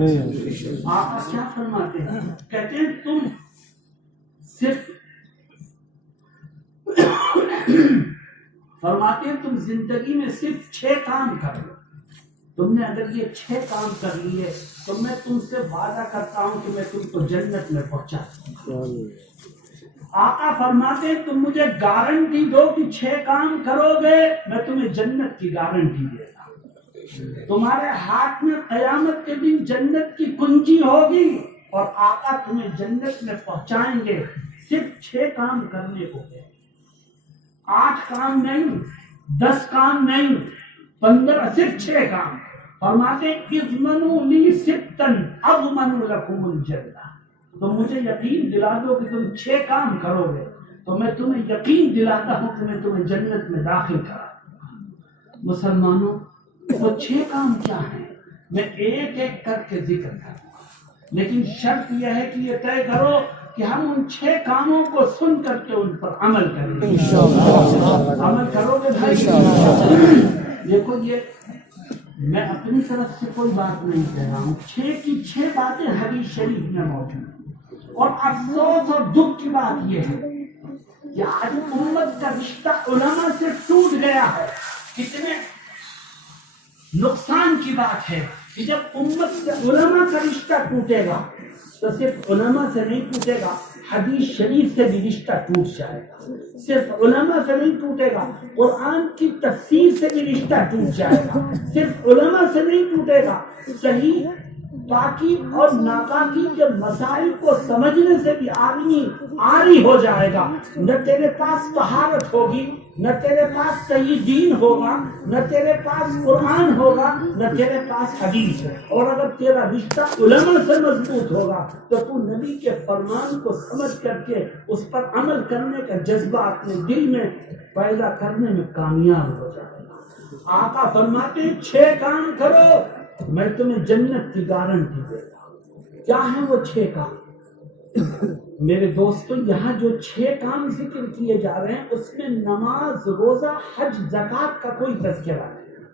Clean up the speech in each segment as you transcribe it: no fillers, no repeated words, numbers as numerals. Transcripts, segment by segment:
آقا کیا فرماتے ہیں؟ کہتے ہیں تم صرف فرماتے ہیں تم زندگی میں صرف 6 کام کر لو. تم نے اگر یہ 6 کام کر لیے تو میں تم سے وعدہ کرتا ہوں کہ میں تم کو جنت میں پہنچا دوں. آقا فرماتے ہیں تم مجھے گارنٹی دو کہ 6 کام کرو گے میں تمہیں جنت کی گارنٹی دیتا ہوں. تمہارے ہاتھ میں قیامت کے دن جنت کی کنجی ہوگی اور آقا تمہیں جنت میں پہنچائیں گے صرف 6 کام کرنے کو ہے. 8 کام نہیں، 10 کام نہیں، 15، صرف 6 کام. فرماتے اضمنوا لی ستن اضمن لکم الجنہ. تو مجھے یقین دلا دو کہ تم 6 کام کرو گے تو میں تمہیں یقین دلاتا ہوں کہ میں تمہیں جنت میں داخل کرا دوں گا. مسلمانوں وہ 6 کام کیا ہیں میں ایک ایک کر کے ذکر کروں گا، لیکن شرط یہ ہے کہ یہ طے کرو کہ ہم ان 6 کاموں کو سن کر کے ان پر عمل کریں گے. عمل کرو گے بھائی. دیکھو یہ میں اپنی طرف سے کوئی بات نہیں کہہ رہا ہوں، 6 کی 6 باتیں حدیث شریف میں موجود ہیں. اور افسوس اور دکھ کی بات یہ ہے کہ آج امت کا رشتہ علماء سے ٹوٹ گیا ہے. کتنے نقصان کی بات ہے کہ جب امت سے علماء کا رشتہ ٹوٹے گا تو صرف علماء سے نہیں ٹوٹے گا، حدیث شریف سے بھی رشتہ ٹوٹ جائے گا. صرف علماء سے نہیں ٹوٹے گا، قرآن کی تفسیر سے بھی رشتہ ٹوٹ جائے گا. صرف علماء سے نہیں ٹوٹے گا، صحیح پاکی اور ناپاکی کے مسائل کو سمجھنے سے بھی آدمی عاری ہو جائے گا. نہ تیرے پاس طہارت ہوگی، نہ تیرے پاس صحیح دین ہوگا، نہ تیرے پاس قرآن ہوگا، نہ تیرے پاس حدیث ہے. اور اگر تیرا رشتہ علماء سے مضبوط ہوگا تو تو نبی کے فرمان کو سمجھ کر کے اس پر عمل کرنے کا جذبہ اپنے دل میں پیدا کرنے میں کامیاب ہو جائے گا. آقا فرماتے ہیں 6 کام کرو میں تمہیں جنت کی گارنٹی دیتا ہوں. کیا ہے وہ 6 کام؟ میرے دوستو یہاں جو 6 کام ذکر کیے جا رہے ہیں اس میں نماز، روزہ، حج، زکوٰۃ کا کوئی تذکرہ نہیں،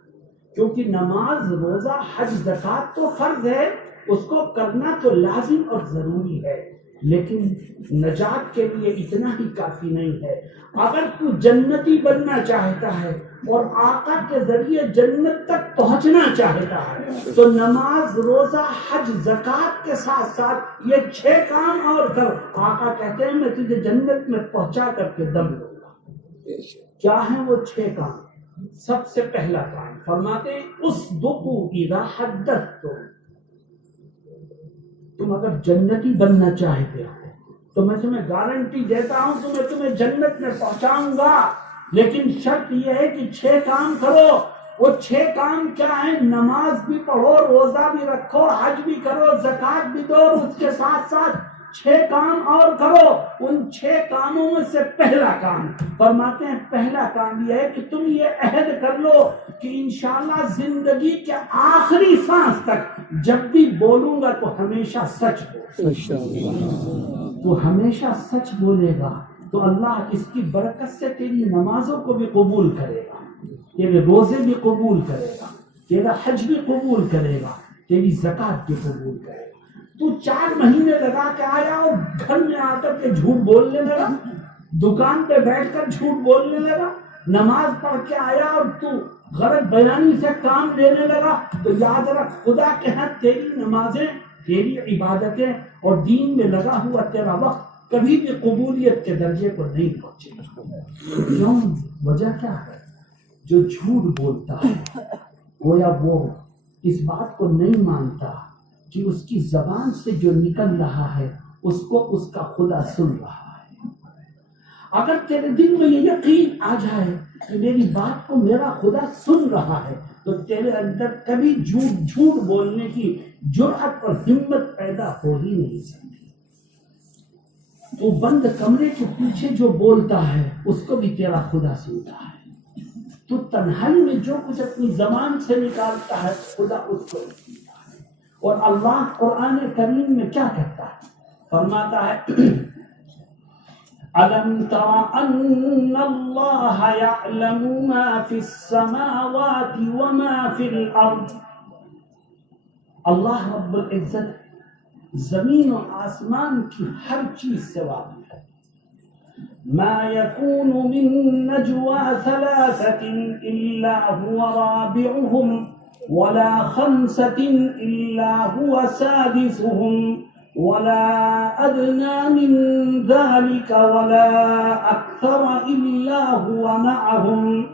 کیونکہ نماز، روزہ، حج، زکوٰۃ تو فرض ہے، اس کو کرنا تو لازم اور ضروری ہے، لیکن نجات کے لیے اتنا ہی کافی نہیں ہے. اگر تو جنتی بننا چاہتا ہے اور آقا کے ذریعے جنت تک پہنچنا چاہتا ہے تو نماز، روزہ، حج، زکوٰۃ کے ساتھ ساتھ یہ 6 کام اور کر. آقا کہتے ہیں میں تجھے جنت میں پہنچا کر کے دم دوں گا. کیا ہیں وہ 6 کام؟ سب سے پہلا کام فرماتے ہیں اصدقوا اذا حدثتم. تم اگر جنتی بننا چاہتے ہو تو میں تمہیں گارنٹی دیتا ہوں کہ میں تمہیں جنت میں پہنچاؤں گا، لیکن شرط یہ ہے کہ 6 کام کرو. وہ 6 کام کیا ہیں؟ نماز بھی پڑھو، روزہ بھی رکھو، حج بھی کرو، زکوٰۃ بھی دو، اور اس کے ساتھ ساتھ 6 کام اور کرو. ان 6 کاموں میں سے پہلا کام فرماتے ہیں، پہلا کام یہ ہے کہ تم یہ عہد کر لو کہ انشاءاللہ زندگی کے آخری سانس تک جب بھی بولوں گا تو ہمیشہ سچ بولوں. تو ہمیشہ سچ بولے گا تو اللہ اس کی برکت سے تیری نمازوں کو بھی قبول کرے گا، تیرے روزے بھی قبول کرے گا، تیرا حج بھی قبول کرے گا، تیری زکوٰۃ بھی قبول کرے گا. تو 4 مہینے لگا کے آیا اور گھر میں آ کر کے جھوٹ بولنے لگا، دکان پہ بیٹھ کر جھوٹ بولنے لگا، نماز پڑھ کے آیا اور تو غلط بیانی سے کام لینے لگا، تو یاد رکھ خدا کے ہاں تیری نمازیں، تیری عبادتیں اور دین میں لگا ہوا تیرا وقت کبھی بھی قبولیت کے درجے کو نہیں پہنچے. کیوں؟ وجہ کیا ہے؟ جو جھوٹ بولتا ہے گویا وہ اس بات کو نہیں مانتا کہ اس کی زبان سے جو نکل رہا ہے اس کو اس کا خدا سن رہا ہے. اگر تیرے دل میں یہ یقین آ جائے کہ میری بات کو میرا خدا سن رہا ہے تو تیرے اندر کبھی جھوٹ بولنے کی جرأت اور ہمت پیدا ہو ہی نہیں سکتی. تو بند کمرے کے پیچھے جو بولتا ہے اس کو بھی تیرا خدا سنتا ہے. تو تنہائی میں جو کچھ اپنی زبان سے نکالتا ہے خدا اس کو سنتا ہے. اور اللہ قرآن کریم میں کیا کہتا ہے؟ فرماتا ہے أَلَمْ تَرَ أَنَّ اللَّهَ يَعْلَمُ مَا فِي السَّمَاوَاتِ وَمَا فِي الْأَرْضِ. اللہ رب العزت زمین و آسمان کی ہر چیز سے واقف ہے. ما يكون من نجوى ثلاثة إلا هو رابعهم ولا خمسة إلا هو سادسهم ولا أدنى من ذلك ولا أكثر إلا هو معهم.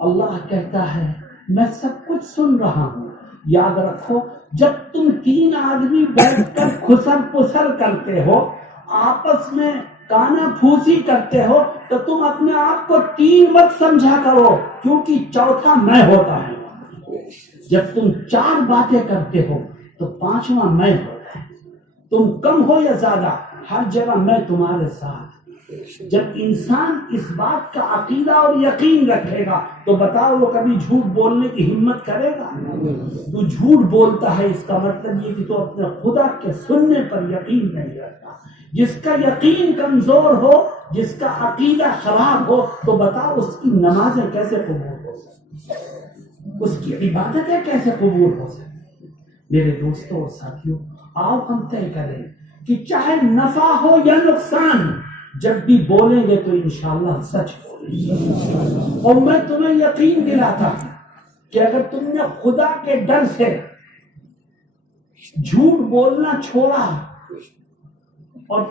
اللہ کہتا ہے میں سب کچھ سن رہا ہوں. یاد رکھو جب تم تین آدمی بیٹھ کر خسر پسر کرتے ہو, آپس میں کانا پھوسی کرتے ہو, تو تم اپنے آپ کو تین مت سمجھا کرو, کیونکہ چوتھا میں ہوتا ہے. جب تم چار باتیں کرتے ہو تو پانچواں میں ہوتا ہے. تم کم ہو یا زیادہ, ہر جگہ میں تمہارے ساتھ. جب انسان اس بات کا عقیدہ اور یقین رکھے گا تو بتاؤ وہ کبھی جھوٹ بولنے کی ہمت کرے گا؟ تو جھوٹ بولتا ہے, اس کا مطلب یہ کہ تو اپنے خدا کے سننے پر یقین نہیں رکھتا. جس کا یقین کمزور ہو, جس کا عقیدہ خراب ہو, تو بتاؤ اس کی نمازیں کیسے قبول ہو سکتی, اس کی عبادتیں کیسے قبول ہو سکتی؟ میرے دوستوں اور ساتھیوں, آؤ ہم طے کریں کہ چاہے نفع ہو یا نقصان, جب بھی بولیں گے تو انشاءاللہ سچ بولیں گے. اور میں تمہیں یقین دلاتا ہوں کہ اگر تم نے خدا کے ڈر سے جھوٹ بولنا چھوڑا اور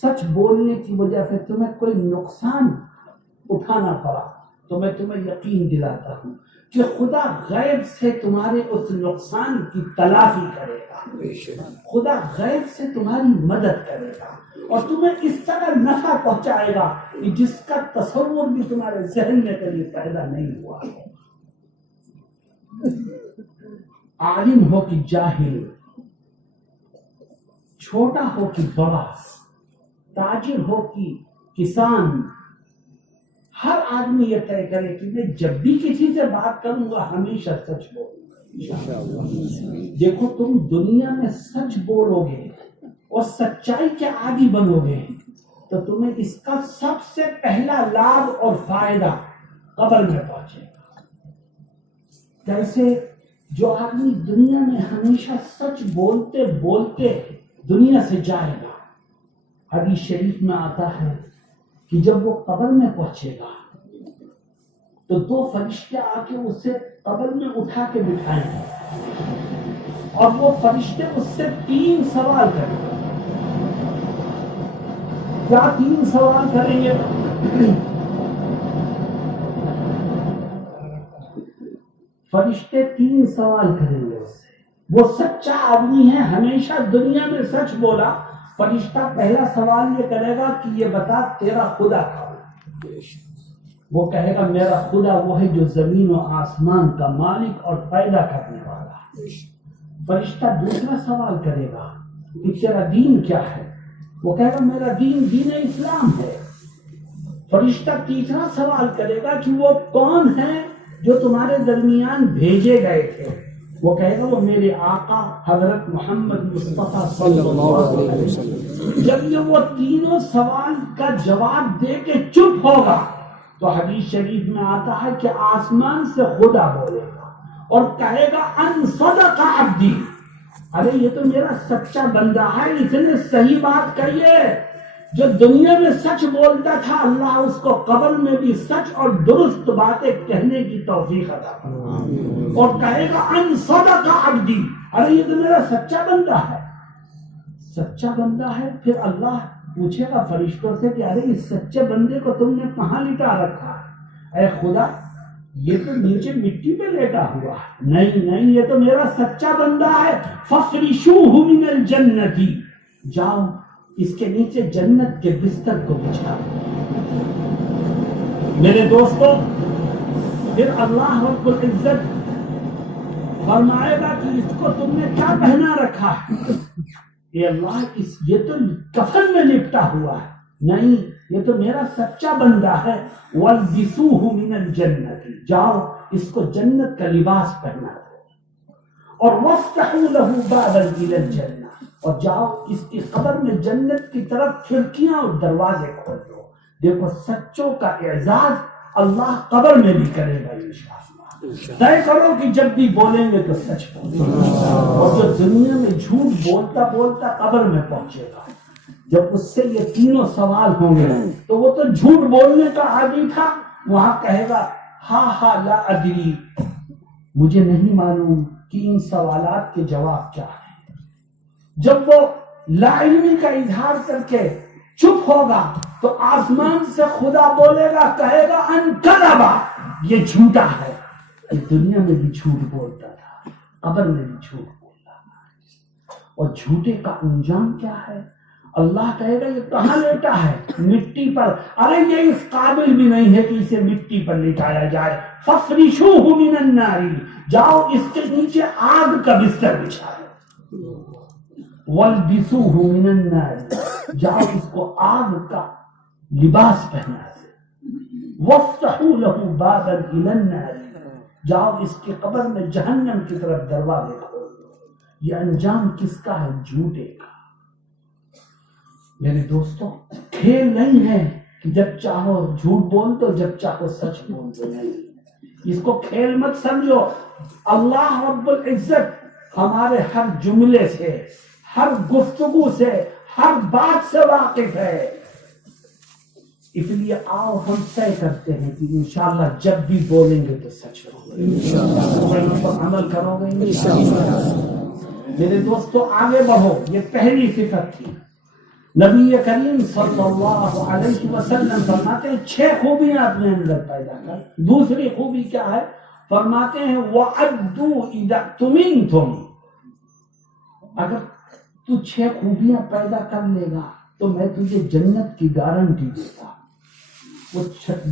سچ بولنے کی وجہ سے تمہیں کوئی نقصان اٹھانا پڑا, تو میں تمہیں یقین دلاتا ہوں کہ خدا غیب سے تمہارے اس نقصان کی تلافی کرے گا. خدا غیب سے تمہاری مدد کرے گا اور تمہیں اس طرح نفع پہنچائے گا کہ جس کا تصور بھی تمہارے ذہن میں کبھی پیدا نہیں ہوا. عالم ہو کہ جاہل, چھوٹا ہو کہ بڑا, تاجر ہو کہ کسان, ہر آدمی یہ طے کرے کہ میں جب بھی کسی سے بات کروں گا ہمیشہ سچ بولوں گا. دیکھو تم دنیا میں سچ بولو گے اور سچائی کے عادی بنو گے تو تمہیں اس کا سب سے پہلا لابھ اور فائدہ قبر میں پہنچے گا. کیسے؟ جو آدمی دنیا میں ہمیشہ سچ بولتے بولتے دنیا سے جائے گا, حدیث شریف میں آتا ہے کہ جب وہ قبر میں پہنچے گا تو دو فرشتے آ کے اسے قبر میں اٹھا کے بٹھائیں گے اور وہ فرشتے اس سے تین سوال کریں گے. کیا تین سوال کریں گے؟ فرشتے تین سوال کریں گے اس سے. وہ سچا آدمی ہے, ہمیشہ دنیا میں سچ بولا. فرشتہ پہلا سوال یہ کرے گا کہ یہ بتا تیرا خدا کون؟ وہ کہے گا میرا خدا وہ ہے جو زمین و آسمان کا مالک اور پیدا کرنے والا. فرشتہ دوسرا سوال کرے گا کہ تیرا دین کیا ہے؟ وہ کہے گا میرا دین دین اسلام ہے. فرشتہ تیسرا سوال کرے گا کہ وہ کون ہے جو تمہارے درمیان بھیجے گئے تھے؟ وہ کہے گا وہ میرے آقا حضرت محمد مصطفیٰ صلی اللہ علیہ وسلم. جب یہ وہ تینوں سوال کا جواب دے کے چپ ہوگا تو حدیث شریف میں آتا ہے کہ آسمان سے خدا بولے گا اور کہے گا ان صدق عبدی, ارے یہ تو میرا سچا بندہ ہے, اس نے صحیح بات کہی ہے. جو دنیا میں سچ بولتا تھا اللہ اس کو قبر میں بھی سچ اور درست باتیں کہنے کی توفیق عطا فرمائے اور کہے گا ان صدق عبدی, ارے یہ تو میرا سچا بندہ ہے. سچا بندہ ہے. پھر اللہ پوچھے گا فرشتوں سے کہ ارے اس سچے بندے کو تم نے کہاں لٹا رکھا ہے؟ اے خدا یہ تو نیچے مٹی پہ لیٹا ہوا ہے. نہیں یہ تو میرا سچا بندہ ہے. ففرشوہ من الجنتی, جاؤ اس کے نیچے جنت کے بستر کو بچھا. میرے دوستو پھر اللہ رب العزت فرمائے گا کہ اس کو تم نے کیا پہنا رکھا ہے؟ اے اللہ یہ تو کفن میں لپٹا ہوا ہے. نہیں یہ تو میرا سچا بندہ ہے. وَالْبِسُوهُ مِنَ الْجَنَّةِ, جاؤ اس کو جنت کا لباس پہنا دو. اور وَافْتَحُوا لَهُ بَابًا إِلَى الْجَنَّةِ, اور جاؤ اس کی قبر میں جنت کی طرف کھڑکیاں اور دروازے کھول دو. دیکھو سچوں کا اعزاز اللہ قبر میں بھی کرے گا انشاءاللہ. طے کرو کہ جب بھی بولیں گے تو سچ بولیں گے، اور جو دنیا میں جھوٹ بولتا بولتا قبر میں پہنچے گا، جب اس سے یہ تینوں سوال ہوں گے تو وہ تو جھوٹ بولنے کا عادی تھا، وہاں کہے گا ہاں لا ادری، مجھے نہیں معلوم کہ ان سوالات کے جواب کیا ہے۔ جب وہ لا علمی کا اظہار کر کے چپ ہوگا تو آسمان سے خدا بولے گا، کہے گا ان کذبا، یہ جھوٹا ہے، یہ دنیا میں بھی جھوٹ بولتا تھا، قبر میں بھی جھوٹ بولتا تھا۔ اور جھوٹے کا انجام کیا ہے؟ اللہ کہے گا یہ کہاں لیٹا ہے؟ مٹی پر۔ ارے یہ اس قابل بھی نہیں ہے کہ اسے مٹی پر لٹایا جائے، فَفْرِشُوهُ مِنَ النَّارِ، جاؤ اس کے نیچے آگ کا بستر بچھاؤ، وَالْبِسُوهُ مِنَ النَّارِ، جاؤ اس کو آگ کا لباس پہنا دے، وَافْتَحُوا لَهُ بَابًا إِلَى النَّارِ، جاؤ اس کی قبر میں جہنم کی طرف دروازے کھولو۔ یہ انجام کس کا ہے؟ جھوٹے کا۔ میرے دوستوں، کھیل نہیں ہے کہ جب چاہو جھوٹ بول دو، جب چاہو سچ بول دو، نہیں، اس کو کھیل مت سمجھو۔ اللہ رب العزت ہمارے ہر جملے سے، ہر گفتگو سے، ہر بات سے واقف ہے، اس لیے آؤ ہم طے کرتے ہیں کہ انشاءاللہ جب بھی بولیں گے تو سچ ہوگا، عمل کرو گے انشاءاللہ۔ میرے دوستوں آگے بڑھو، یہ پہلی صفت تھی۔ نبی کریم صلی اللہ علیہ وسلم فرماتے ہیں 6 خوبیاں اپنے اندر پیدا کر۔ دوسری خوبی کیا ہے؟ فرماتے ہیں وَعَدُّوا إِذَا اؤْتُمِنْتُمْ، اگر تو 6 خوبیاں پیدا کر لے گا تو میں تجھے جنت کی گارنٹی دیتا۔ وہ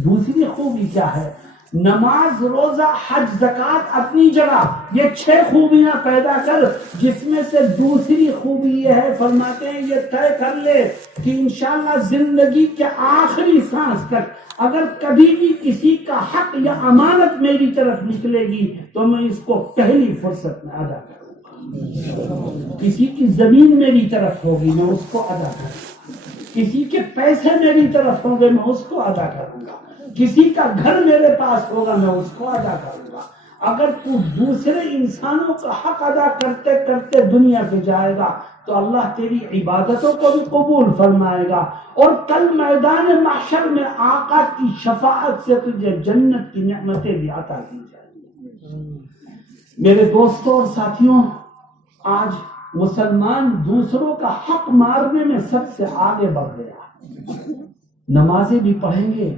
دوسری خوبی کیا ہے؟ نماز، روزہ، حج، زکوٰۃ اپنی جگہ، یہ 6 خوبیاں پیدا کر، جس میں سے دوسری خوبی یہ ہے، فرماتے ہیں یہ طے کر لے کہ انشاءاللہ زندگی کے آخری سانس تک اگر کبھی بھی کسی کا حق یا امانت میری طرف نکلے گی تو میں اس کو پہلی فرصت میں ادا کروں گا۔ کسی کی زمین میری طرف ہوگی میں اس کو ادا کروں گا، کسی کے پیسے میری طرف ہوں گے میں اس کو ادا کروں گا، کسی کا گھر میرے پاس ہوگا میں اس کو ادا کروں گا۔ اگر تو دوسرے انسانوں کا حق ادا کرتے کرتے دنیا سے جائے گا تو اللہ تیری عبادتوں کو بھی قبول فرمائے گا، اور کل میدان محشر میں آقا کی شفاعت سے تجھے جنت کی نعمتیں بھی عطا کی جائیں گی۔ میرے دوستوں اور ساتھیوں، آج مسلمان دوسروں کا حق مارنے میں سب سے آگے بڑھ گیا۔ نمازیں بھی پڑھیں گے،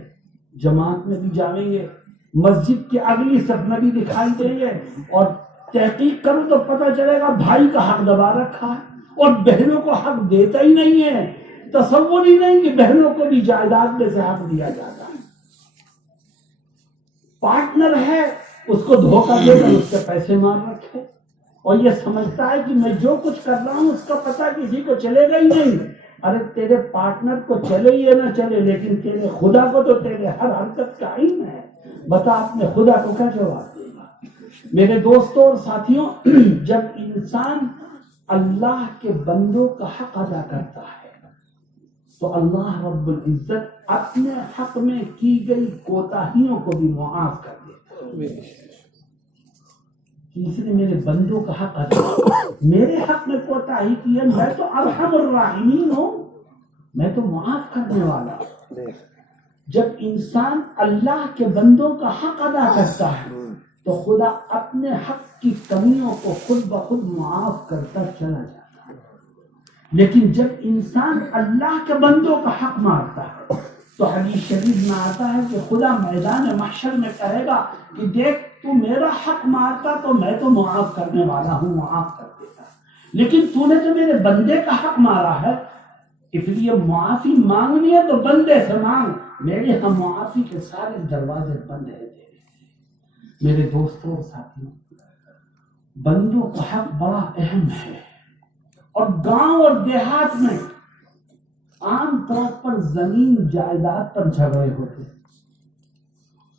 جماعت میں بھی جائیں گے، مسجد کی اگلی صف میں بھی دکھائی دیں گے، اور تحقیق کروں تو پتہ چلے گا بھائی کا حق دبا رکھا ہے اور بہنوں کو حق دیتا ہی نہیں ہے۔ تصور ہی نہیں کہ بہنوں کو بھی جائیداد میں سے حق دیا جاتا ہے۔ پارٹنر ہے، اس کو دھوکہ دے کر اس سے پیسے مار رکھے، اور یہ سمجھتا ہے کہ میں جو کچھ کر رہا ہوں اس کا پتہ کسی کو چلے گا ہی نہیں۔ ارے تیرے پارٹنر کو چلے یا نہ چلے، لیکن تیرے خدا کو تو تیرے ہر حرکت کا علم ہے۔ بتا اپنے خدا کو کیا جواب دے گا؟ میرے دوستوں اور ساتھیوں، جب انسان اللہ کے بندوں کا حق ادا کرتا ہے تو اللہ رب العزت اپنے حق میں کی گئی کوتاہیوں کو بھی معاف کر دیتا ہے۔ تیسرے، میرے بندوں کا حق ادا، میرے حق میں کوتاہی کی ہے، میں تو ارحم الراحمین ہوں، میں تو معاف کرنے والا ہوں۔ جب انسان اللہ کے بندوں کا حق ادا کرتا ہے تو خدا اپنے حق کی کمیوں کو خود بخود معاف کرتا چلا جاتا ہے۔ لیکن جب انسان اللہ کے بندوں کا حق مارتا ہے تو حدیث شریف میں آتا ہے کہ خدا میدان محشر میں کہے گا کہ دیکھ تو میرا حق مارتا تو میں تو معاف کرنے والا ہوں، معاف کر دیتا، لیکن تو نے تو میرے بندے کا حق مارا ہے، اس لیے معافی مانگنی ہے تو بندے سے مانگ، میرے یہاں معافی کے سارے دروازے بند ہیں۔ میرے دوستوں اور ساتھیوں، بندوں کا حق بڑا اہم ہے، اور گاؤں اور دیہات میں عام طور پر زمین جائیداد پر جھگڑے ہوتے ہیں،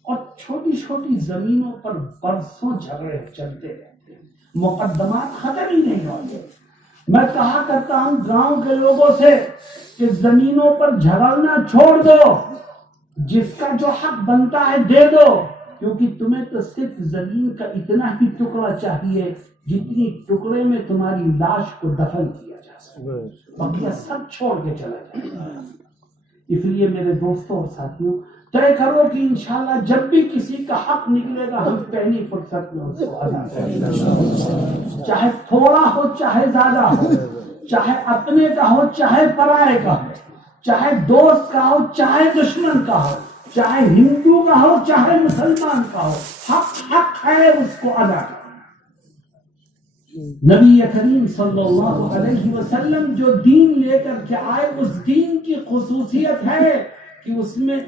اور چھوٹی چھوٹی زمینوں پر برسوں جھگڑے چلتے رہتے ہیں، مقدمات ختم ہی نہیں ہوتے۔ میں کہا کرتا ہوں گاؤں کے لوگوں سے کہ زمینوں پر جھگڑنا چھوڑ دو، جس کا جو حق بنتا ہے دے دو، کیونکہ تمہیں تو صرف زمین کا اتنا ہی ٹکڑا چاہیے جتنی ٹکڑے میں تمہاری لاش کو دفن کیا جا سکے، باقی سب چھوڑ کے چلا جائے۔ اس لیے میرے دوستوں اور ساتھیوں، طے کرو کہ انشاءاللہ جب بھی کسی کا حق نکلے گا ہم پہلی فرصت میں اس کو ادا کریں گے، چاہے تھوڑا ہو چاہے زیادہ ہو، چاہے اپنے کا ہو چاہے پرائے کا ہو، چاہے دوست کا ہو چاہے دشمن کا ہو، چاہے ہندو کا ہو چاہے مسلمان کا ہو، حق ہے اس کو ادا کریں۔ نبی کریم صلی اللہ علیہ وسلم جو دین لے کر کے آئے، اس دین کی خصوصیت ہے کہ اس میں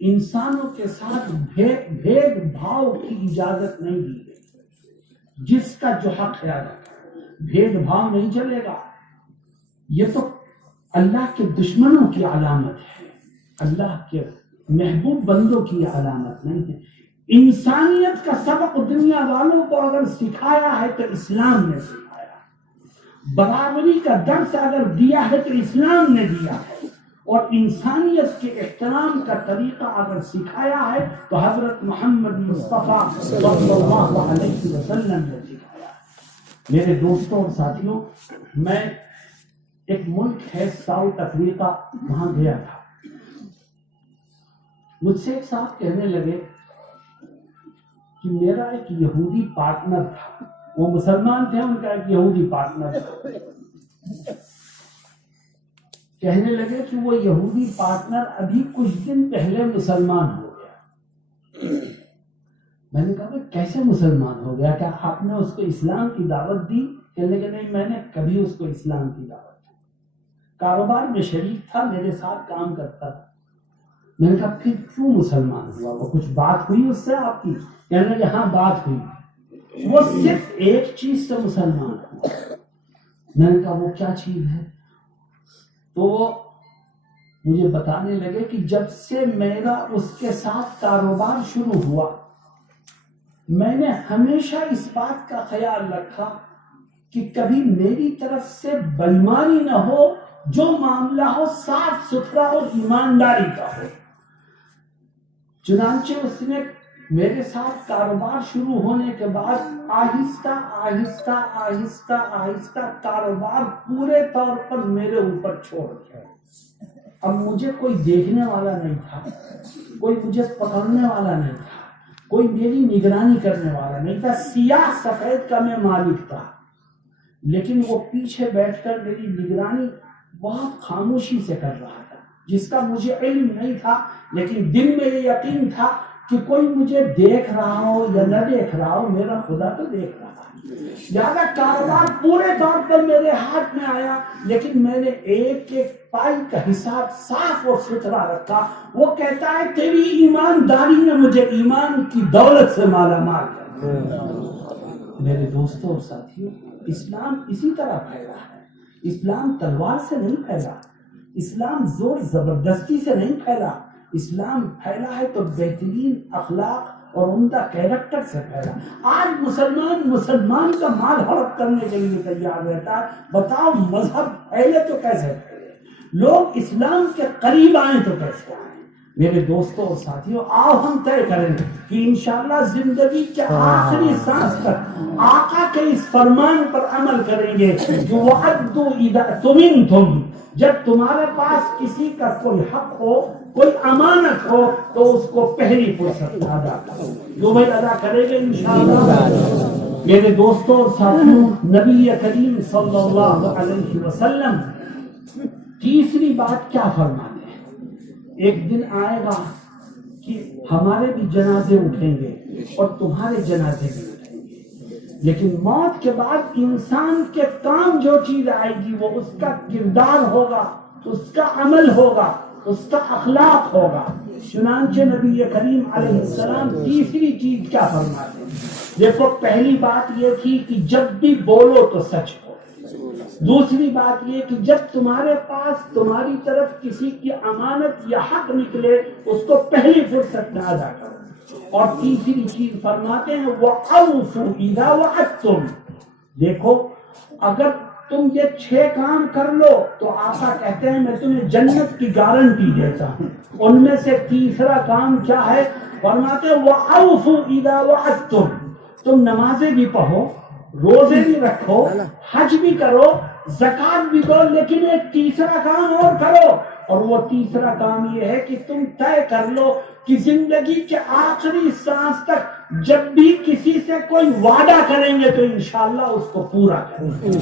انسانوں کے ساتھ بھید بھاؤ کی اجازت نہیں دی گئی۔ جس کا جو حق ہے ادا کرے، بھید بھاؤ نہیں چلے گا۔ یہ تو اللہ کے دشمنوں کی علامت ہے، اللہ کے محبوب بندوں کی علامت نہیں ہے۔ انسانیت کا سبق دنیا والوں کو اگر سکھایا ہے تو اسلام نے سکھایا، برابری کا درس اگر دیا ہے تو اسلام نے دیا ہے، اور انسانیت کے احترام کا طریقہ اگر سکھایا ہے تو حضرت محمد مصطفیٰ صلی اللہ علیہ وسلم نے سکھایا ہے۔ میرے دوستوں اور ساتھیوں، میں ایک ملک ہے ساؤتھ افریقہ، وہاں گیا تھا۔ مجھ سے ایک صاحب کہنے لگے کہ میرا ایک یہودی پارٹنر تھا، وہ مسلمان تھے، ان کا ایک یہودی پارٹنر تھا۔ کہنے لگے کہ وہ یہودی پارٹنر ابھی کچھ دن پہلے مسلمان ہو گیا۔ میں نے کہا کہ کیسے مسلمان ہو گیا؟ کیا آپ نے اس کو اسلام کی دعوت دی؟ کہنے لگے نہیں، میں نے کبھی اس کو اسلام کی دعوت دی، کاروبار میں شریک تھا، میرے ساتھ کام کرتا تھا۔ میں نے کہا پھر کیوں مسلمان ہوا؟ وہ کچھ بات ہوئی اس سے آپ کی؟ کہنے لگے ہاں بات ہوئی، وہ صرف ایک چیز سے مسلمان ہوا۔ میں نے کہا وہ کیا چیز ہے؟ تو وہ مجھے بتانے لگے کہ جب سے میرا اس کے ساتھ کاروبار شروع ہوا، میں نے ہمیشہ اس بات کا خیال رکھا کہ کبھی میری طرف سے بےایمانی نہ ہو، جو معاملہ ہو صاف ستھرا اور ایمانداری کا ہو۔ چنانچہ اس نے میرے ساتھ کاروبار شروع ہونے کے بعد آہستہ آہستہ آہستہ آہستہ کاروبار پورے طور پر میرے اوپر چھوڑ دیا۔ اب مجھے کوئی دیکھنے والا نہیں تھا، کوئی مجھے پکڑنے والا نہیں تھا، کوئی میری نگرانی کرنے والا نہیں تھا۔ سیاہ سفید کا میں مالک تھا، لیکن وہ پیچھے بیٹھ کر میری نگرانی بہت خاموشی سے کر رہا تھا، جس کا مجھے علم نہیں تھا، لیکن دل میں یہ یقین تھا کہ کوئی مجھے دیکھ رہا ہو یا نہ دیکھ رہا ہو، میرا خدا تو دیکھ رہا ہے۔ لہٰذا کاروبار پورے طور پر میرے ہاتھ میں آیا، لیکن میں نے ایک ایک پائی کا حساب صاف اور ستھرا رکھا۔ وہ کہتا ہے تیری ایمانداری نے مجھے ایمان کی دولت سے مالا مال کر دیا۔ میرے دوستوں اور ساتھیوں، اسلام اسی طرح پھیلا ہے۔ اسلام تلوار سے نہیں پھیلا، اسلام زور زبردستی سے نہیں پھیلا، اسلام پھیلا ہے تو بہترین اخلاق اور عمدہ کیریکٹر سے پھیلا۔ آج مسلمان کا مال ہڑپ کرنے کے لیے تیار رہتا ہے۔ بتاؤ مذہب پھیلے تو کیسے پھیلے، لوگ اسلام کے قریب آئیں تو کیسے آئیں۔ میرے دوستوں اور ساتھیوں، آؤ ہم طے کریں کہ انشاءاللہ زندگی کے آخری سانس تک آقا کے اس فرمان پر عمل کریں گے جو وَعَدُّوا إِذَا تُمِنْتُمْ، جب تمہارے پاس کسی کا کوئی حق ہو، کوئی امانت ہو، تو اس کو پہلی فرصت میں ادا کرو۔ جو بھائی ادا کرے گا انشاءاللہ۔ میرے دوستوں اور ساتھیوں، نبی کریم صلی اللہ علیہ وسلم تیسری بات کیا فرماتے ہیں؟ ایک دن آئے گا کہ ہمارے بھی جنازے اٹھیں گے اور تمہارے جنازے بھی اٹھیں گے، لیکن موت کے بعد انسان کے کام جو چیز آئے گی وہ اس کا کردار ہوگا، اس کا عمل ہوگا، اس کا اخلاق ہوگا۔ چنانچہ نبی کریم علیہ السلام تیسری چیز کیا فرماتے ہیں؟ دیکھو، پہلی بات یہ تھی کہ جب بھی بولو تو سچ ہو۔ دوسری بات یہ کہ جب تمہارے پاس تمہاری طرف کسی کی امانت یا حق نکلے اس کو پہلی فرصت میں ادا کرو۔ اور تیسری چیز فرماتے ہیں وَأَوْفُوا إِذَا وَعَدتُّمْ۔ دیکھو، اگر تم یہ 6 کام کر لو تو آقا کہتے ہیں میں تمہیں جنت کی گارنٹی دیتا ہوں۔ ان میں سے تیسرا کام کیا ہے؟ فرماتے ہیں وَأَوْفُوا إِذَا وَعَدتُّمْ، تم نمازیں بھی پڑھو، روزے بھی رکھو، حج بھی کرو، زکات بھی دو، لیکن ایک تیسرا کام اور کرو، اور وہ تیسرا کام یہ ہے کہ تم طے کر لو کہ زندگی کے آخری سانس تک جب بھی کسی سے کوئی وعدہ کریں گے تو انشاءاللہ اس کو پورا کریں گے۔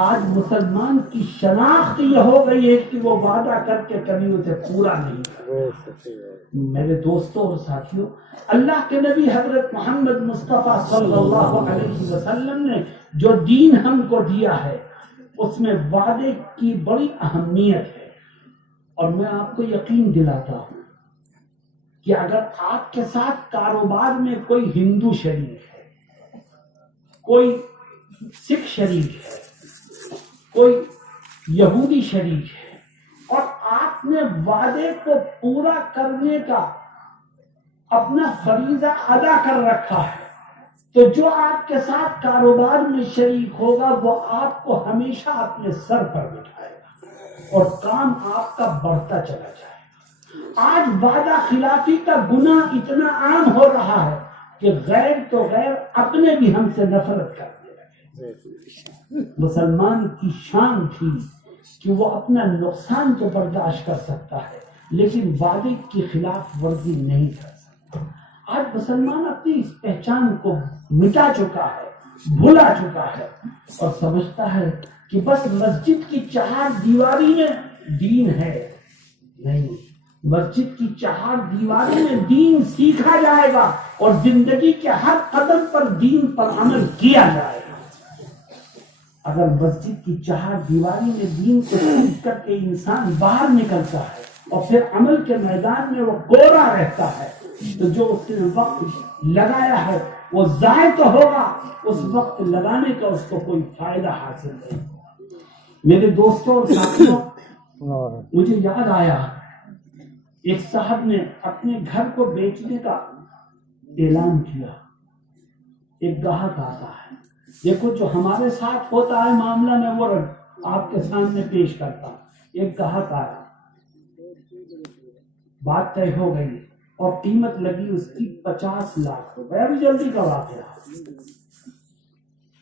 آج مسلمان کی شناخت یہ ہو گئی ہے کہ وہ وعدہ کر کے کبھی اسے پورا نہیں کرتا۔ میرے دوستوں اور ساتھیوں، اللہ کے نبی حضرت محمد مصطفیٰ صلی اللہ علیہ وسلم نے جو دین ہم کو دیا ہے اس میں وعدے کی بڑی اہمیت ہے، اور میں آپ کو یقین دلاتا ہوں کہ اگر آپ کے ساتھ کاروبار میں کوئی ہندو شریک ہے، کوئی سکھ شریک ہے، کوئی یہودی شریک ہے، اور آپ نے وعدے کو پورا کرنے کا اپنا فریضہ ادا کر رکھا ہے، تو جو آپ کے ساتھ کاروبار میں شریک ہوگا وہ آپ کو ہمیشہ اپنے سر پر بٹھائے گا اور کام آپ کا بڑھتا چلا جائے گا۔ آج وعدہ خلافی کا گناہ اتنا عام ہو رہا ہے کہ غیر تو غیر اپنے بھی ہم سے نفرت کرنے لگے۔ مسلمان کی شان تھی کہ وہ اپنا نقصان تو برداشت کر سکتا ہے لیکن وعدے کی خلاف ورزی نہیں کر سکتا۔ آج مسلمان اپنی اس پہچان کو مٹا چکا ہے، بھلا چکا ہے، اور سمجھتا ہے کہ بس مسجد کی چہار دیواری میں دین ہے۔ نہیں، مسجد کی چہار دیواری میں دین سیکھا جائے گا اور زندگی کے ہر قدم پر دین پر عمل کیا جائے گا۔ اگر مسجد کی چہار دیواری میں دین کو سیکھ کر کے انسان باہر نکلتا ہے اور پھر عمل کے میدان میں وہ گورا رہتا ہے تو جو اس نے وقت لگایا ہے وہ ضائع تو ہوگا، اس وقت لگانے کا اس کو کوئی فائدہ حاصل نہیں ہوگا۔ میرے دوستوں اور ساتھیوں، مجھے یاد آیا ایک صاحب نے اپنے گھر کو بیچنے کا اعلان کیا۔ ایک گاہک آتا ہے، دیکھو جو ہمارے ساتھ ہوتا ہے معاملہ میں وہ آپ کے سامنے پیش کرتا ہوں۔ ایک گاہک آیا، بات طے ہو گئی اور قیمت لگی اس کی 50 لاکھ روپے۔ ابھی جلدی کا واقعہ،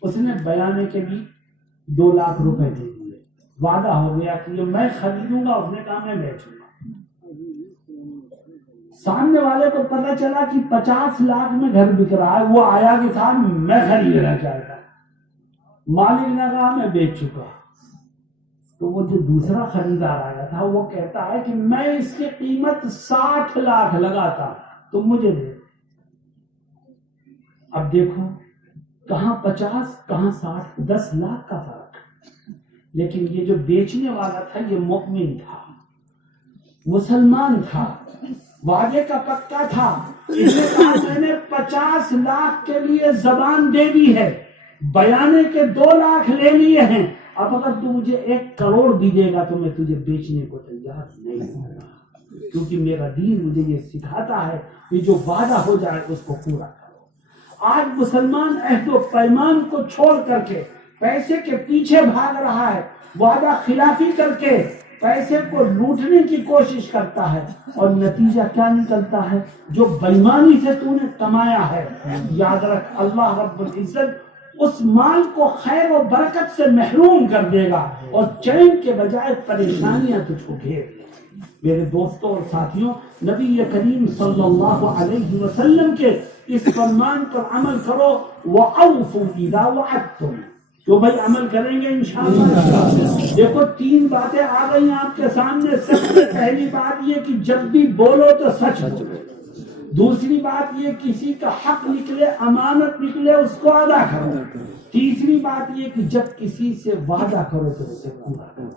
اس نے بیانے کے بھی 2 لاکھ روپے دے دیے، وعدہ ہو گیا کہ یہ میں خریدوں گا، اس نے کہا میں بیچوں گا۔ سامنے والے کو پتا چلا کہ 50 لاکھ میں گھر بک رہا ہے، وہ آیا کہ صاحب میں خریدنا چاہتا ہوں۔ مالک نے کہا میں بیچ چکا۔ تو وہ جو دوسرا خریدار آیا تھا وہ کہتا ہے کہ میں اس کی قیمت 60 لاکھ لگاتا، تم مجھے دے۔ اب دیکھو کہاں 50 کہاں 60، 10 لاکھ کا فرق۔ لیکن یہ جو بیچنے والا تھا یہ مومن تھا، مسلمان تھا، وعدے کا پکا تھا۔ اس نے کہا میں نے 50 لاکھ کے لیے زبان دے دی ہے، بیانے کے 2 لاکھ لے لیے ہیں، اب اگر تو مجھے 1 کروڑ بھی دے گا تو میں تجھے بیچنے کو تیار نہیں ہوں گا، کیونکہ میرا دین مجھے یہ سکھاتا ہے کہ جو وعدہ ہو جائے اس کو پورا کرو۔ آج مسلمان عہد و پیمان کو چھوڑ کر کے پیسے کے پیچھے بھاگ رہا ہے، وعدہ خلافی کر کے پیسے کو لوٹنے کی کوشش کرتا ہے، اور نتیجہ کیا نکلتا ہے؟ جو بےایمانی سے تو نے کمایا ہے، یاد رکھ اللہ رب العزت اس مال کو خیر و برکت سے محروم کر دے گا اور چین کے بجائے پریشانیاں تجھ کو گھیر دے گی۔ میرے دوستوں اور ساتھیوں، نبی کریم صلی اللہ علیہ وسلم کے اس فرمان پر عمل کرو، وَأَوْفُوا إِذَا وَعَدتُّمْ، تو بھائی عمل کریں گے انشاءاللہ۔ دیکھو 3 باتیں آ گئی آپ کے سامنے۔ سب سے پہلی بات یہ کہ جب بھی بولو تو سچ بولو۔ دوسری بات یہ کسی کا حق نکلے، امانت نکلے، اس کو ادا کرو۔ تیسری بات یہ کہ جب کسی سے وعدہ کرو تو اسے پورا کرو۔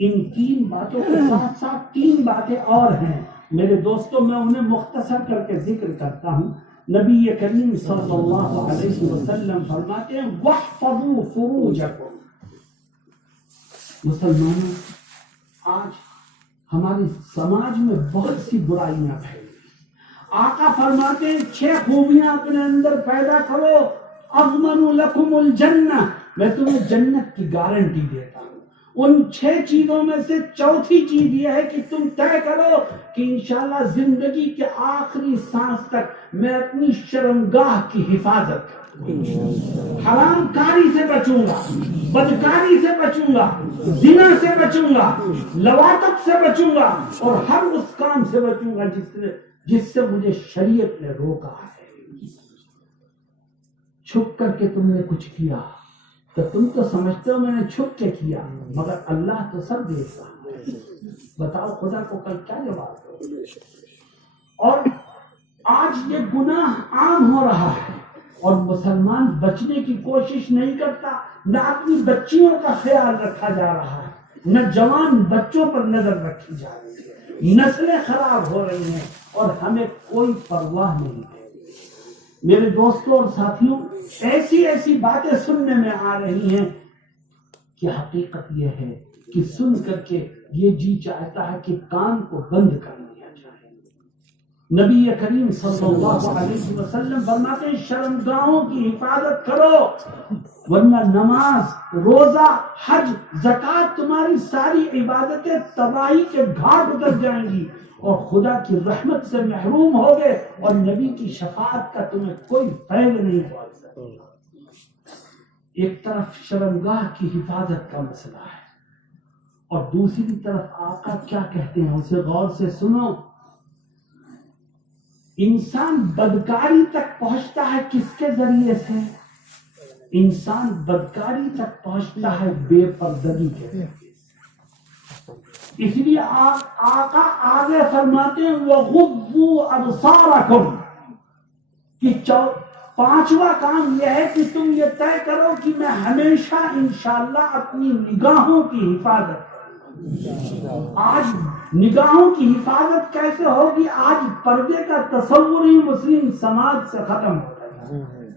ان 3 باتوں کے ساتھ ساتھ 3 باتیں اور ہیں میرے دوستوں، میں انہیں مختصر کر کے ذکر کرتا ہوں۔ نبی کریم صلی اللہ علیہ وسلم فرماتے ہیں وَاحْفَظُوا فُرُوجَكُمْ۔ مسلمانوں، آج ہماری سماج میں بہت سی برائیاں پھیلی۔ آقا فرماتے ہیں 6 خوبیاں اپنے اندر پیدا کرو، اضمن لکم الجنہ، میں تمہیں جنت کی گارنٹی دیتا ہوں۔ ان 6 چیزوں میں سے چوتھی چیز یہ ہے کہ تم طے کرو کہ انشاءاللہ زندگی کے آخری سانس تک میں اپنی شرمگاہ کی حفاظت کروں، حرام کاری سے بچوں گا، بدکاری سے بچوں گا، زنا سے بچوں گا، لواطت سے بچوں گا، اور ہر اس کام سے بچوں گا جس سے مجھے شریعت نے روکا ہے۔ چھپ کر کے تم نے کچھ کیا تو تم تو سمجھتے ہو میں نے چھپ کے کیا، مگر اللہ تو سب دیکھتا ہے۔ بتاؤ خدا کو کل کیا جواب دو؟ اور آج یہ گناہ عام ہو رہا ہے اور مسلمان بچنے کی کوشش نہیں کرتا، نہ اپنی بچیوں کا خیال رکھا جا رہا ہے، نہ جوان بچوں پر نظر رکھی جا رہی ہے، نسلیں خراب ہو رہی ہیں اور ہمیں کوئی پرواہ نہیں ہے۔ میرے دوستوں اور ساتھیوں، ایسی باتیں سننے میں آ رہی ہیں کہ حقیقت یہ ہے کہ سن کر کے یہ جی چاہتا ہے کہ کان کو بند کر لیا جائے۔ نبی کریم صلی اللہ علیہ وسلم فرماتے ہیں شرمگاہوں کی حفاظت کرو، ورنہ نماز، روزہ، حج، زکوٰۃ تمہاری ساری عبادتیں تباہی کے گھاٹ اتر جائیں گی اور خدا کی رحمت سے محروم ہوگے اور نبی کی شفاعت کا تمہیں کوئی فائدہ نہیں پہنچ سکے۔ ایک طرف شرمگاہ کی حفاظت کا مسئلہ ہے اور دوسری طرف آقا کیا کہتے ہیں اسے غور سے سنو۔ انسان بدکاری تک پہنچتا ہے کس کے ذریعے سے؟ انسان بدکاری تک پہنچتا ہے بے پردگی کے ذریعے سے۔ اس لیے آقا آگے فرماتے ہیں وَغُضُّوا أَبْصَارَكُمْ کہ 5واں کام یہ ہے کہ تم یہ طے کرو کہ میں ہمیشہ انشاءاللہ اپنی نگاہوں کی حفاظت کروں۔ آج نگاہوں کی حفاظت کیسے ہوگی؟ آج پردے کا تصور ہی مسلم سماج سے ختم ہو گیا ہے۔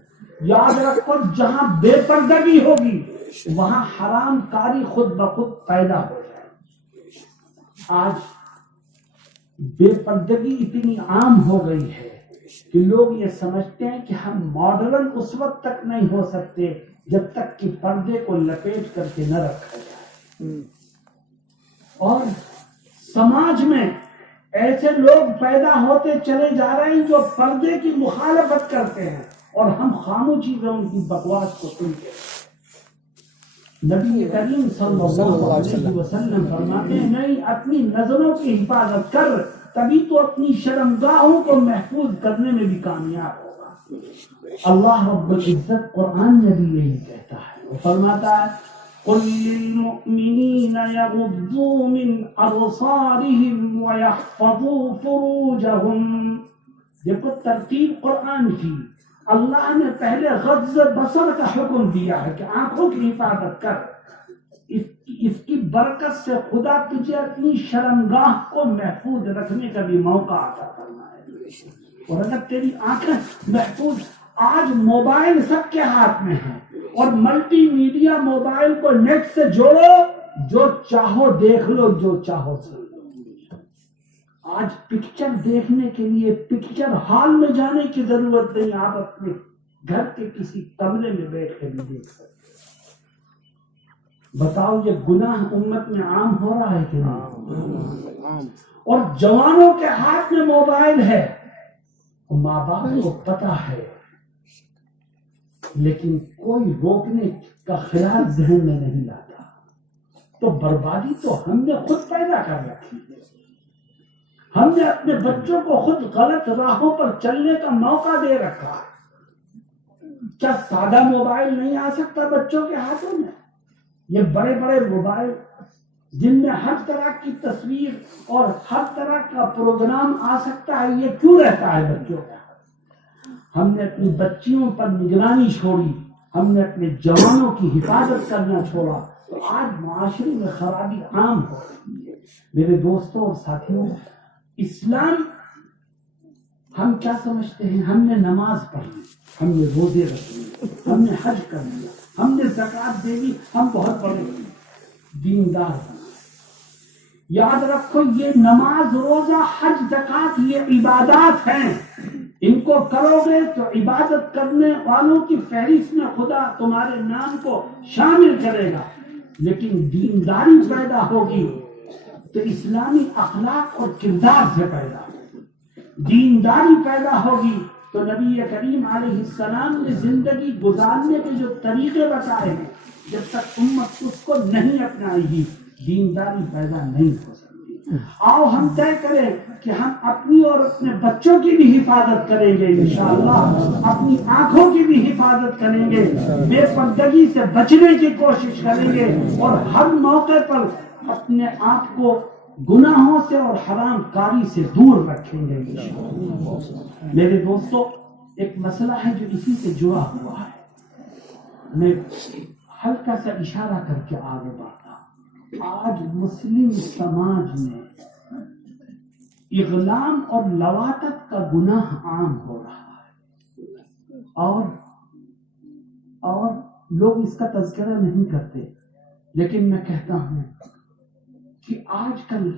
یاد رکھو جہاں بے پردگی ہوگی وہاں حرام کاری خود بخود پیدا ہو جائے۔ آج بے پردگی اتنی عام ہو گئی ہے کہ لوگ یہ سمجھتے ہیں کہ ہم ماڈرن اس وقت تک نہیں ہو سکتے جب تک کہ پردے کو لپیٹ کر کے نہ رکھا جائے، اور سماج میں ایسے لوگ پیدا ہوتے چلے جا رہے ہیں جو پردے کی مخالفت کرتے ہیں اور ہم خاموشی سے ان کی بکواس کو سنتے ہیں۔ نبی کریم صلی اللہ علیہ وسلم فرماتے ہیں نہیں، اپنی نظروں کی حفاظت کر، تبھی تو اپنی شرمگاہوں کو محفوظ کرنے میں بھی کامیاب ہوگا۔ اللہ رب العزت قرآن میں بھی یہی کہتا ہے، وہ فرماتا ہے قُلْ لِلْمُؤْمِنِينَ يَغُضُّوا مِنْ أَبْصَارِهِمْ وَيَحْفَظُوا فُرُوجَهُمْ۔ دیکھو ترتیب قرآن کی، اللہ نے پہلے غض بصر کا حکم دیا ہے کہ آنکھوں کی حفاظت کر، اس کی برکت سے خدا تجھے اپنی شرمگاہ کو محفوظ رکھنے کا بھی موقع عطا کرنا ہے۔ اور اگر تیری آنکھیں محفوظ، آج موبائل سب کے ہاتھ میں ہے اور ملٹی میڈیا موبائل کو نیٹ سے جوڑو، جو چاہو دیکھ لو، جو چاہو سن لو۔ آج پکچر دیکھنے کے لیے پکچر ہال میں جانے کی ضرورت نہیں، آپ اپنے گھر کے کسی کمرے میں بیٹھ کے بھی دیکھ سکتے۔ بتاؤ یہ گناہ امت میں عام ہو رہا ہے کہ نہیں؟ اور جوانوں کے ہاتھ میں موبائل ہے، ماں باپ کو پتا ہے لیکن کوئی روکنے کا خیال ذہن میں نہیں لاتا۔ تو بربادی تو ہم نے خود پیدا کر رکھی ہے، ہم نے اپنے بچوں کو خود غلط راہوں پر چلنے کا موقع دے رکھا ہے۔ کیا سادہ موبائل نہیں آ سکتا بچوں کے ہاتھوں میں؟ یہ بڑے بڑے موبائل جن میں ہر طرح کی تصویر اور ہر طرح کا پروگرام آ سکتا ہے، یہ کیوں رہتا ہے بچوں کے ہاتھ؟ ہم نے اپنی بچیوں پر نگرانی چھوڑی، ہم نے اپنے جوانوں کی حفاظت کرنا چھوڑا، تو آج معاشرے میں خرابی عام ہو رہی ہے۔ میرے دوستوں اور ساتھیوں، اسلام ہم کیا سمجھتے ہیں؟ ہم نے نماز پڑھی، ہم نے روزے رکھے، ہم نے حج کر لیا، ہم نے زکوٰۃ دے دی، ہم بہت بڑے دیندار بنے۔ یاد رکھو یہ نماز، روزہ، حج، زکوٰۃ یہ عبادات ہیں، ان کو کرو گے تو عبادت کرنے والوں کی فہرست میں خدا تمہارے نام کو شامل کرے گا۔ لیکن دینداری پیدا ہوگی تو اسلامی اخلاق اور کردار سے پیدا ہوگی. دینداری پیدا ہوگی تو نبی کریم علیہ السلام نے زندگی گزارنے کے جو طریقے بتائے ہیں، جب تک امت اس کو نہیں اپنائے گی دینداری پیدا نہیں ہو سکتی. آؤ ہم طے کریں کہ ہم اپنی اور اپنے بچوں کی بھی حفاظت کریں گے انشاءاللہ، اپنی آنکھوں کی بھی حفاظت کریں گے، بے پردگی سے بچنے کی کوشش کریں گے، اور ہر موقع پر اپنے آپ کو گناہوں سے اور حرام کاری سے دور رکھیں گے انشاءاللہ. میرے دوستو، ایک مسئلہ ہے جو اسی سے جڑا ہوا ہے، میں ہلکا سا اشارہ کر کے آگے بڑھتا. آج مسلم سماج میں اغلام اور لواطت کا گناہ عام ہو رہا ہے، اور لوگ اس کا تذکرہ نہیں کرتے. لیکن میں کہتا ہوں کہ آج کل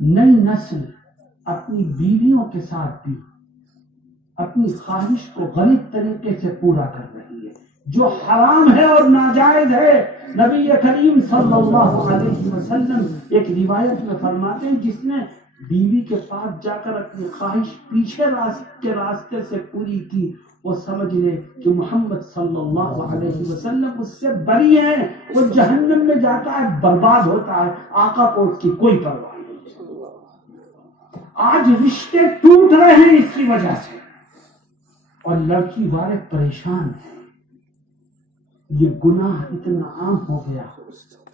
نئی نسل اپنی بیویوں کے ساتھ بھی اپنی خواہش کو غلط طریقے سے پورا کر رہی ہے، جو حرام ہے اور ناجائز ہے. نبی کریم صلی اللہ علیہ وسلم ایک روایت میں فرماتے ہیں، جس نے بیوی کے پاس جا کر اپنی خواہش پیچھے کے راستے سے پوری کی، وہ سمجھ لے کہ محمد صلی اللہ علیہ وسلم اس سے بری ہیں، وہ جہنم میں جاتا ہے، برباد ہوتا ہے، آقا کو اس کی کوئی پرواہ نہیں. آج رشتے ٹوٹ رہے ہیں اس کی وجہ سے، اور لڑکی والے پریشان ہیں. یہ گناہ اتنا عام ہو گیا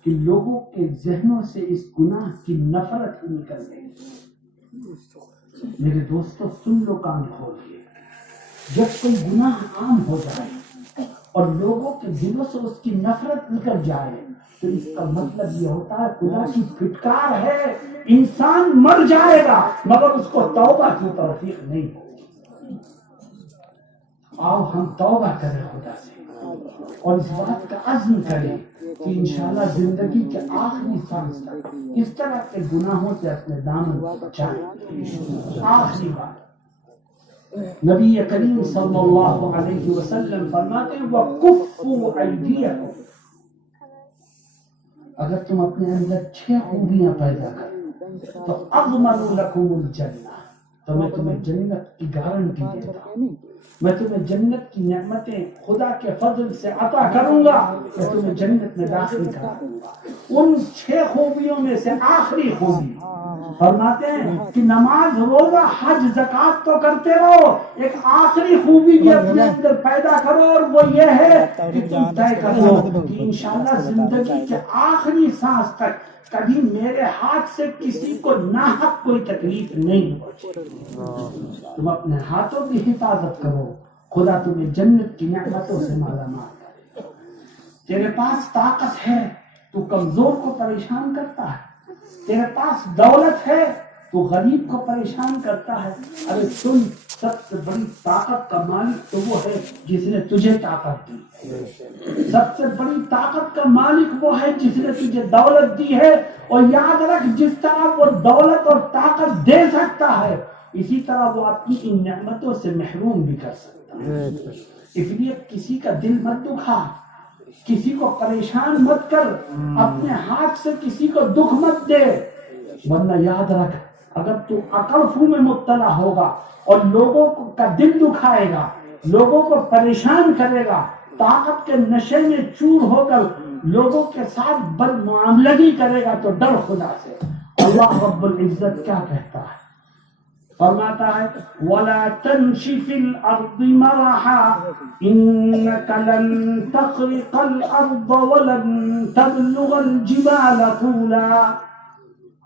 کہ لوگوں کے ذہنوں سے اس گناہ کی نفرت ہی نکل گئی. میرے دوستو سن لو کان کھول کے، جب کوئی گناہ عام ہو جائے اور لوگوں کے دلوں سے اس کی نفرت نکل جائے تو اس کا مطلب یہ ہوتا ہے خدا کی پھٹکار ہے، انسان مر جائے گا مگر اس کو توبہ کی توفیق نہیں ہوگی. آؤ ہم توبہ کریں خدا سے، اور اس بات کا عزم کریں کہ انشاءاللہ زندگی کے آخری سانس تک اس طرح کے گناہوں سے اپنے دامن کو بچائیں. آخری بات، نبی کریم صلی اللہ علیہ وسلم فرماتے ہیں وَكُفُّوا أَيْدِيَكُمْ. اگر تم اپنے اندر 6 خوبیاں پیدا کرو تو أَضْمَنُ لَكُمُ الْجَنَّةَ، تو میں تمہیں جنت کی گارنٹی دیتا ہوں، میں تمہیں جنت کی نعمتیں خدا کے فضل سے عطا کروں گا، میں تمہیں جنت میں داخل کرا دوں گا. ان 6 خوبیوں میں سے آخری خوبی فرماتے ہیں کہ نماز، روزہ، حج، زکوٰۃ تو کرتے رہو، ایک آخری خوبی بھی اپنے اندر پیدا کرو، اور وہ یہ ہے کہ تم طے کرو کہ انشاءاللہ زندگی کے آخری سانس تک کبھی میرے ہاتھ سے کسی کو ناحق کوئی تکلیف نہیں پہنچے. تم اپنے ہاتھوں کی حفاظت کرو، خدا تمہیں جنت کی نعمتوں سے مالا مال کرے. تیرے پاس طاقت ہے، تو کمزور کو پریشان کرتا ہے. تیرے پاس دولت ہے، تو غریب کو پریشان کرتا ہے. ارے سن، سب سے بڑی طاقت کا مالک تو وہ ہے جس نے تجھے طاقت دی. سب سے بڑی طاقت کا مالک وہ ہے جس نے تجھے دولت دی ہے. اور یاد رکھ، جس طرح وہ دولت اور طاقت دے سکتا ہے اسی طرح وہ اپنی ان نعمتوں سے محروم بھی کر سکتا ہے. اس لیے کسی کا دل مت دکھا، کسی کو پریشان مت کر، اپنے ہاتھ سے کسی کو دکھ مت دے. ورنہ یاد رکھ، اگر تو عقل خو میں مبتلا ہوگا اور لوگوں کا دل دکھائے گا، لوگوں کو پریشان کرے گا، طاقت کے نشے میں چور ہو کر لوگوں کے ساتھ بد معاملگی کرے گا، تو ڈر خدا سے. اللہ رب العزت کیا کہتا ہے؟ فرماتا ہے وَلَا تَمْشِ فِي الْأَرْضِ مَرَحًا إِنَّكَ لَن تَخْرِقَ الْأَرْضَ وَلَن تَبْلُغَ الْجِبَالَ طُولًا.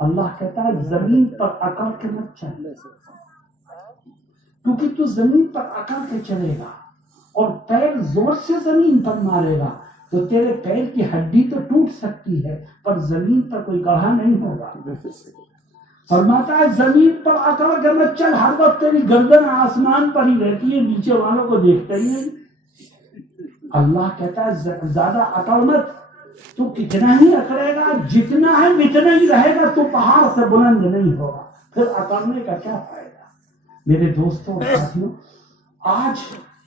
اللہ کہتا ہے زمین پر اکڑ کے مت چل، کیونکہ تو زمین پر اکڑ کے چلے گا اور پیر زور سے زمین پر مارے گا تو تیرے پیر کی ہڈی تو ٹوٹ سکتی ہے پر زمین پر کوئی گڑھا نہیں ہوگا. فرماتا ہے زمین پر اکڑ کے مت چل، ہر وقت تیری گردن آسمان پر ہی رہتی ہے، نیچے والوں کو دیکھتا ہی نہیں. اللہ کہتا ہے زیادہ اکڑ مت، تو کتنا ہی اکڑے گا، جتنا ہے اتنا ہی رہے گا، تو پہاڑ سے بلند نہیں ہوگا، پھر اکڑنے کا کیا فائدہ. میرے دوستوں اور ساتھیوں، آج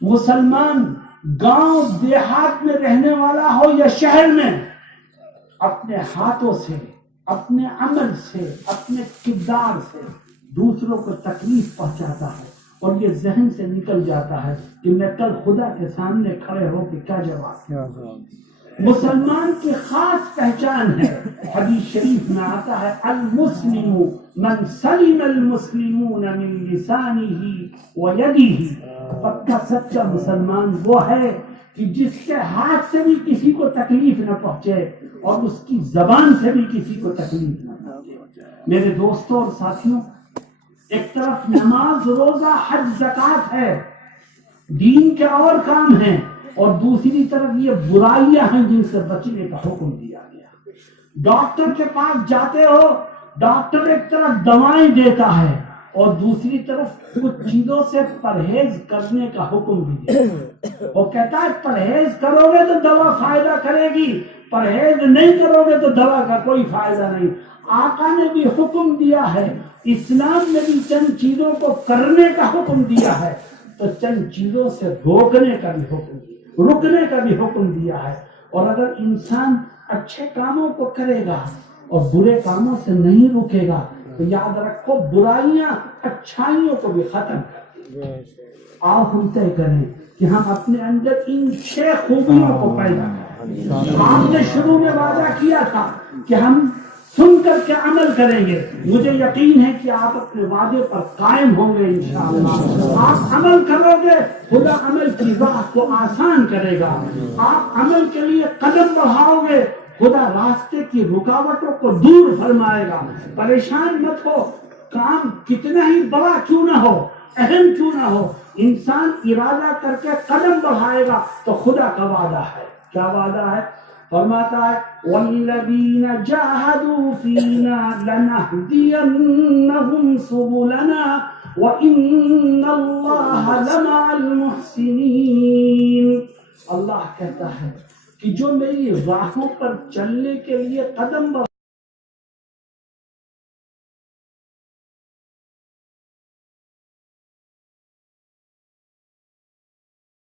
مسلمان گاؤں دیہات میں رہنے والا ہو یا شہر میں، اپنے ہاتھوں سے، اپنے عمل سے، اپنے کردار سے دوسروں کو تکلیف پہنچاتا ہے اور یہ ذہن سے نکل جاتا ہے کہ میں کل خدا کے سامنے کھڑے ہو کے کیا جواب دوں۔ مسلمان کی خاص پہچان ہے، حدیث شریف میں آتا ہے المسلم من سلم المسلمون من لسانه ويده، پکا سچا مسلمان وہ ہے کہ جس کے ہاتھ سے بھی کسی کو تکلیف نہ پہنچے اور اس کی زبان سے بھی کسی کو تکلیف نہ پہنچے۔ میرے دوستوں اور ساتھیوں، ایک طرف نماز، روزہ، حج، زکوٰۃ ہے، دین کے اور کام ہیں، اور دوسری طرف یہ برائیاں ہیں جن سے بچنے کا حکم دیا گیا۔ ڈاکٹر کے پاس جاتے ہو، ڈاکٹر ایک طرف دوائیں دیتا ہے اور دوسری طرف کچھ چیزوں سے پرہیز کرنے کا حکم بھی دیتا ہے۔ وہ کہتا ہے پرہیز کرو گے تو دوا فائدہ کرے گی، پرہیز نہیں کرو گے تو دوا کا کوئی فائدہ نہیں۔ آقا نے بھی حکم دیا ہے، اسلام نے بھی چند چیزوں کو کرنے کا حکم دیا ہے، تو چند چیزوں سے روکنے کا بھی حکم دیا، رکنے کا بھی حکم دیا ہے۔ اور اگر انسان اچھے کاموں کو کرے گا اور برے کاموں سے نہیں رکے گا تو یاد رکھو برائیاں اچھائیوں کو بھی ختم کر دیں گے۔ آؤ ہم طے کریں کہ ہم اپنے اندر ان 6 خوبیوں کو پیدا کریں۔ آپ نے شروع میں وعدہ کیا تھا کہ ہم سن کر کے عمل کریں گے، مجھے یقین ہے کہ آپ اپنے وعدے پر قائم ہوں گے انشاءاللہ۔ آپ عمل کرو گے، خدا عمل کی راہ کو آسان کرے گا۔ آپ عمل کے لیے قدم بڑھاؤ گے، خدا راستے کی رکاوٹوں کو دور فرمائے گا۔ پریشان مت ہو، کام کتنا ہی بڑا کیوں نہ ہو، اہم کیوں نہ ہو، انسان ارادہ کر کے قدم بڑھائے گا تو خدا کا وعدہ ہے۔ کیا وعدہ ہے؟ فرماتا ہے وَالَّذِينَ جَاهَدُوا فِينَا لَنَهْدِيَنَّهُمْ سُبُلَنَا وَإِنَّ اللَّهَ لَمَعَ الْمُحْسِنِينَ۔ اللہ کہتا ہے کہ جو میری راہوں پر چلنے کے لیے قدم